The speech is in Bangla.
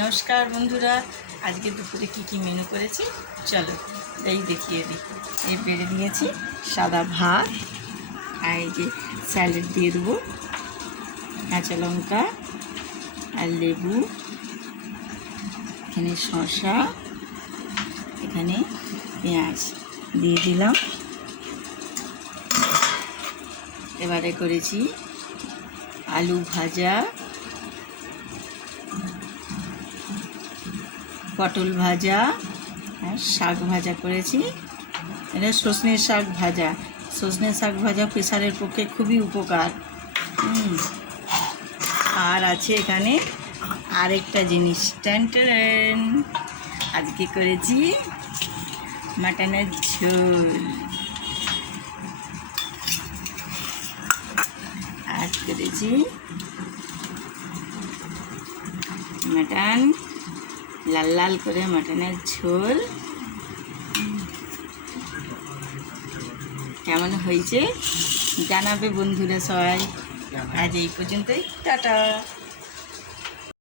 নমস্কার বন্ধুরা, আজকে দুপুরে কি মেনু করেছি চলো এই দেখিয়ে দিই। এই বেড়ে দিয়েছি সাদা ভাত, আর এই যে স্যালাড দিয়ে দেবো, কাঁচা লঙ্কা আর লেবু, এখানে শসা, এখানে পেঁয়াজ দিয়ে দিলাম। এবারে করেছি আলু ভাজা, পটল ভাজা আর শাক ভাজা করেছি। এটা সজনের শাক ভাজা। সজনের শাক ভাজা প্রেশারের পক্ষে খুবই উপকার। আর আছে এখানে আরেকটা জিনিস, টেন আজকে করেছি মাটনের ঝোল। আজ করেছি মাটন, লাল লাল করে মাটনের ঝোল। কেমন হয়েছে জানাবে বন্ধুরা সবাই। আজ এই পর্যন্তই, টাটা।